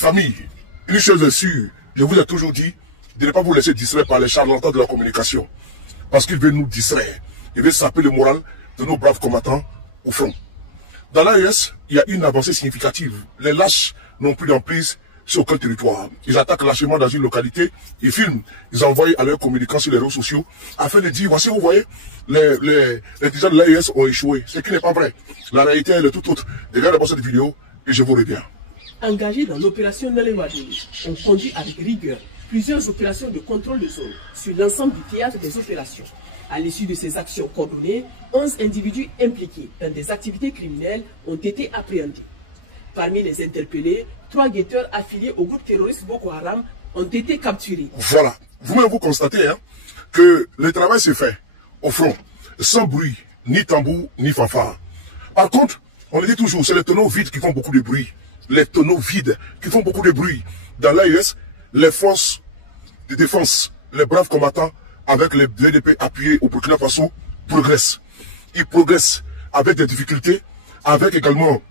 Famille, une chose est sûre, je vous ai toujours dit de ne pas vous laisser distraire par les charlatans de la communication. Parce qu'ils veulent nous distraire. Ils veulent saper le moral de nos braves combattants au front. Dans l'AES, il y a une avancée significative. Les lâches n'ont plus d'emprise sur aucun territoire. Ils attaquent lâchement dans une localité, ils filment, ils envoient à leurs communicants sur les réseaux sociaux afin de dire, voici, vous voyez, les dirigeants de l'AES ont échoué. Ce qui n'est pas vrai. La réalité, elle est tout autre. Regardez d'abord cette vidéo et je vous reviens. Engagés dans l'opération Nalewadoli, on conduit avec rigueur plusieurs opérations de contrôle de zone sur l'ensemble du théâtre des opérations. À l'issue de ces actions coordonnées, 11 individus impliqués dans des activités criminelles ont été appréhendés. Parmi les interpellés, 3 guetteurs affiliés au groupe terroriste Boko Haram ont été capturés. Voilà. Vous-même, vous constatez que le travail se fait au front, sans bruit, ni tambour, ni fanfare. Par contre, on le dit toujours, c'est les tonneaux vides qui font beaucoup de bruit. Les tonneaux vides qui font beaucoup de bruit. Dans l'AES, les forces de défense, les braves combattants, avec les BDP appuyés au Burkina Faso, progressent. Ils progressent avec des difficultés, avec également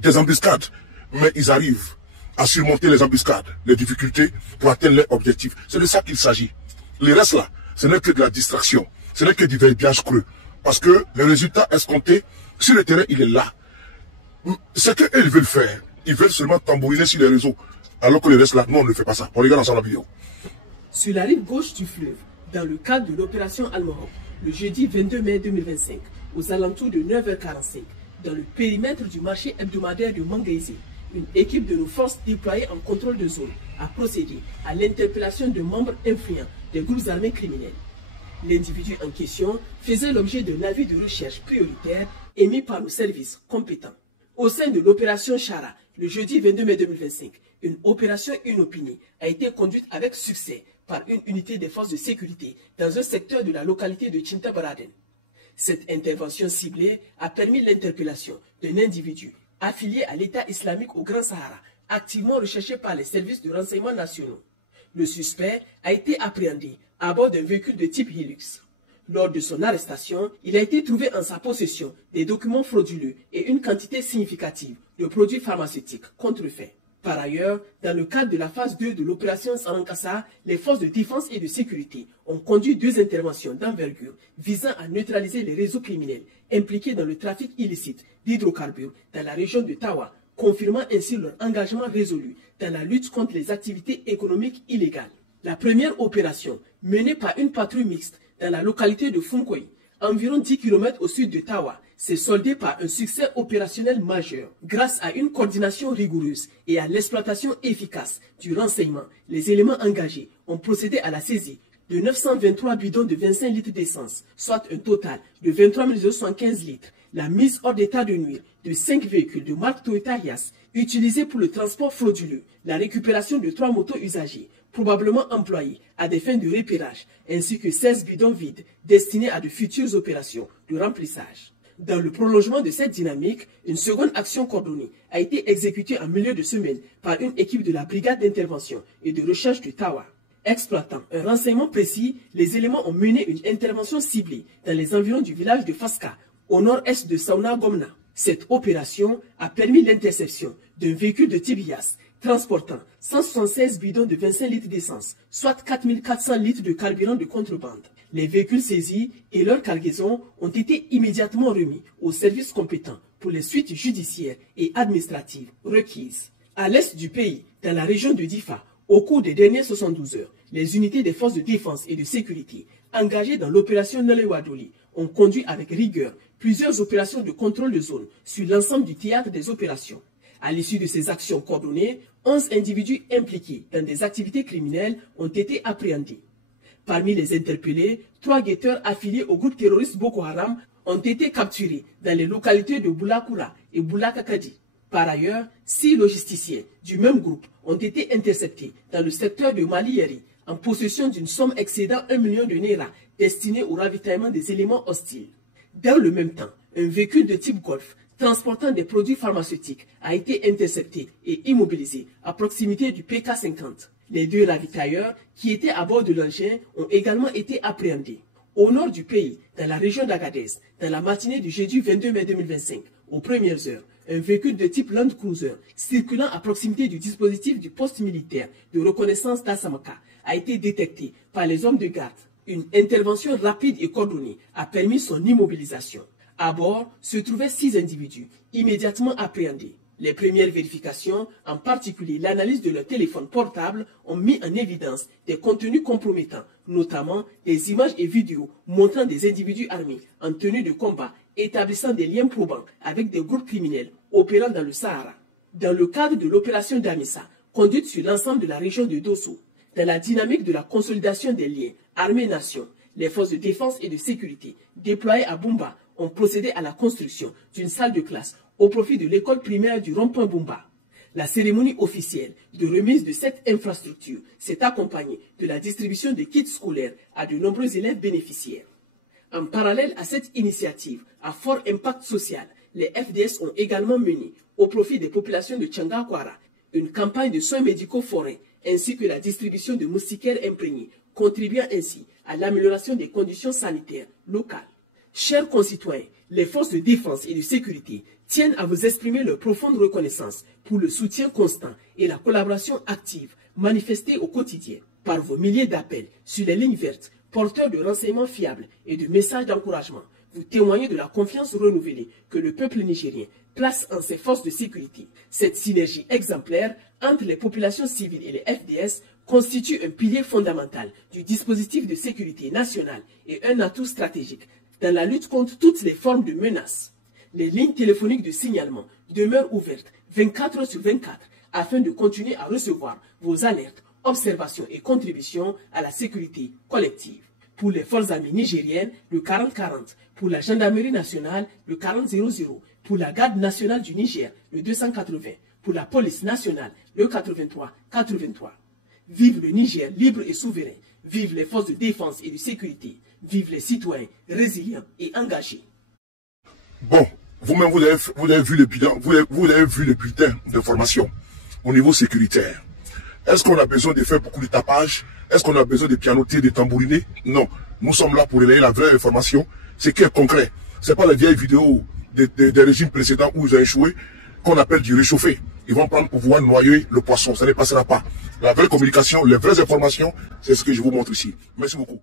des embuscades. Mais ils arrivent à surmonter les embuscades, les difficultés pour atteindre leur objectif. C'est de ça qu'il s'agit. Le reste là, ce n'est que de la distraction. Ce n'est que du verbiage creux. Parce que le résultat escompté, sur le terrain, il est là. Ce qu'ils veulent faire, ils veulent seulement tambouriner sur les réseaux. Alors que le reste là, nous on ne fait pas ça. On regarde ensemble la vidéo. Sur la rive gauche du fleuve, dans le cadre de l'opération Al-Mahok, le jeudi 22 mai 2025, aux alentours de 9h45, dans le périmètre du marché hebdomadaire de Mangaïsé, une équipe de nos forces déployées en contrôle de zone a procédé à l'interpellation de membres influents des groupes armés criminels. L'individu en question faisait l'objet d'un avis de recherche prioritaire émis par nos services compétents. Au sein de l'opération Chara, le jeudi 22 mai 2025, une opération inopinée a été conduite avec succès par une unité des forces de sécurité dans un secteur de la localité de Tintabaraden. Cette intervention ciblée a permis l'interpellation d'un individu affilié à l'État islamique au Grand Sahara, activement recherché par les services de renseignement nationaux. Le suspect a été appréhendé à bord d'un véhicule de type Hilux. Lors de son arrestation, il a été trouvé en sa possession des documents frauduleux et une quantité significative de produits pharmaceutiques contrefaits. Par ailleurs, dans le cadre de la phase 2 de l'opération Sarankassa, les forces de défense et de sécurité ont conduit 2 interventions d'envergure visant à neutraliser les réseaux criminels impliqués dans le trafic illicite d'hydrocarbures dans la région de Tawa, confirmant ainsi leur engagement résolu dans la lutte contre les activités économiques illégales. La première opération, menée par une patrouille mixte dans la localité de Funkoyi, environ 10 km au sud de Tawa, s'est soldée par un succès opérationnel majeur. Grâce à une coordination rigoureuse et à l'exploitation efficace du renseignement, les éléments engagés ont procédé à la saisie de 923 bidons de 25 litres d'essence, soit un total de 23 275 litres, la mise hors d'état de nuire de 5 véhicules de marque Toyota Hiace utilisés pour le transport frauduleux, la récupération de 3 motos usagées, probablement employées à des fins de repérage, ainsi que 16 bidons vides destinés à de futures opérations de remplissage. Dans le prolongement de cette dynamique, une seconde action coordonnée a été exécutée en milieu de semaine par une équipe de la brigade d'intervention et de recherche de Tawa. Exploitant un renseignement précis, les éléments ont mené une intervention ciblée dans les environs du village de Faska, au nord-est de Sauna Gomna. Cette opération a permis l'interception d'un véhicule de type Hiace transportant 176 bidons de 25 litres d'essence, soit 4400 litres de carburant de contrebande. Les véhicules saisis et leur cargaison ont été immédiatement remis aux services compétents pour les suites judiciaires et administratives requises. À l'est du pays, dans la région de Difa, au cours des dernières 72 heures, les unités des forces de défense et de sécurité engagées dans l'opération Nalewadoli ont conduit avec rigueur plusieurs opérations de contrôle de zone sur l'ensemble du théâtre des opérations. À l'issue de ces actions coordonnées, 11 individus impliqués dans des activités criminelles ont été appréhendés. Parmi les interpellés, 3 guetteurs affiliés au groupe terroriste Boko Haram ont été capturés dans les localités de Boulakura et Boulakakadi. Par ailleurs, 6 logisticiens du même groupe ont été interceptés dans le secteur de Malieri en possession d'une somme excédant 1 million de Naira destinée au ravitaillement des éléments hostiles. Dans le même temps, un véhicule de type Golf transportant des produits pharmaceutiques a été intercepté et immobilisé à proximité du PK50. Les 2 ravitailleurs qui étaient à bord de l'engin ont également été appréhendés. Au nord du pays, dans la région d'Agadez, dans la matinée du jeudi 22 mai 2025, aux premières heures, un véhicule de type Land Cruiser circulant à proximité du dispositif du poste militaire de reconnaissance d'Assamaka a été détecté par les hommes de garde. Une intervention rapide et coordonnée a permis son immobilisation. À bord se trouvaient 6 individus, immédiatement appréhendés. Les premières vérifications, en particulier l'analyse de leur téléphone portable, ont mis en évidence des contenus compromettants, notamment des images et vidéos montrant des individus armés en tenue de combat, établissant des liens probants avec des groupes criminels opérant dans le Sahara. Dans le cadre de l'opération Damissa, conduite sur l'ensemble de la région de Dosso, dans la dynamique de la consolidation des liens armée-nation, les forces de défense et de sécurité déployées à Bumba ont procédé à la construction d'une salle de classe au profit de l'école primaire du rond-point Bumba. La cérémonie officielle de remise de cette infrastructure s'est accompagnée de la distribution de kits scolaires à de nombreux élèves bénéficiaires. En parallèle à cette initiative à fort impact social, les FDS ont également mené, au profit des populations de Tchangakwara, une campagne de soins médicaux forêts ainsi que la distribution de moustiquaires imprégnés, contribuant ainsi à l'amélioration des conditions sanitaires locales. Chers concitoyens, les forces de défense et de sécurité tiennent à vous exprimer leur profonde reconnaissance pour le soutien constant et la collaboration active manifestée au quotidien par vos milliers d'appels sur les lignes vertes, porteurs de renseignements fiables et de messages d'encouragement. Vous témoignez de la confiance renouvelée que le peuple nigérien place en ses forces de sécurité. Cette synergie exemplaire entre les populations civiles et les FDS constitue un pilier fondamental du dispositif de sécurité nationale et un atout stratégique dans la lutte contre toutes les formes de menaces. Les lignes téléphoniques de signalement demeurent ouvertes 24 heures sur 24 afin de continuer à recevoir vos alertes, observations et contributions à la sécurité collective. Pour les forces armées nigériennes, le 40-40, pour la gendarmerie nationale, le 40-00, pour la garde nationale du Niger, le 280, pour la police nationale, le 83-83. Vive le Niger libre et souverain, vive les forces de défense et de sécurité, vive les citoyens résilients et engagés. Bon, vous-même, vous avez vu le bilan, vous avez vu le bulletin de formation au niveau sécuritaire. Est-ce qu'on a besoin de faire beaucoup de tapage? Est-ce qu'on a besoin de pianoter, de tambouriner? Non. Nous sommes là pour relayer la vraie information. C'est qui est concret. Ce n'est pas les vieilles vidéos des régimes précédents où ils ont échoué qu'on appelle du réchauffé. Ils vont prendre pour pouvoir noyer le poisson. Ça ne passera pas. La vraie communication, les vraies informations, c'est ce que je vous montre ici. Merci beaucoup.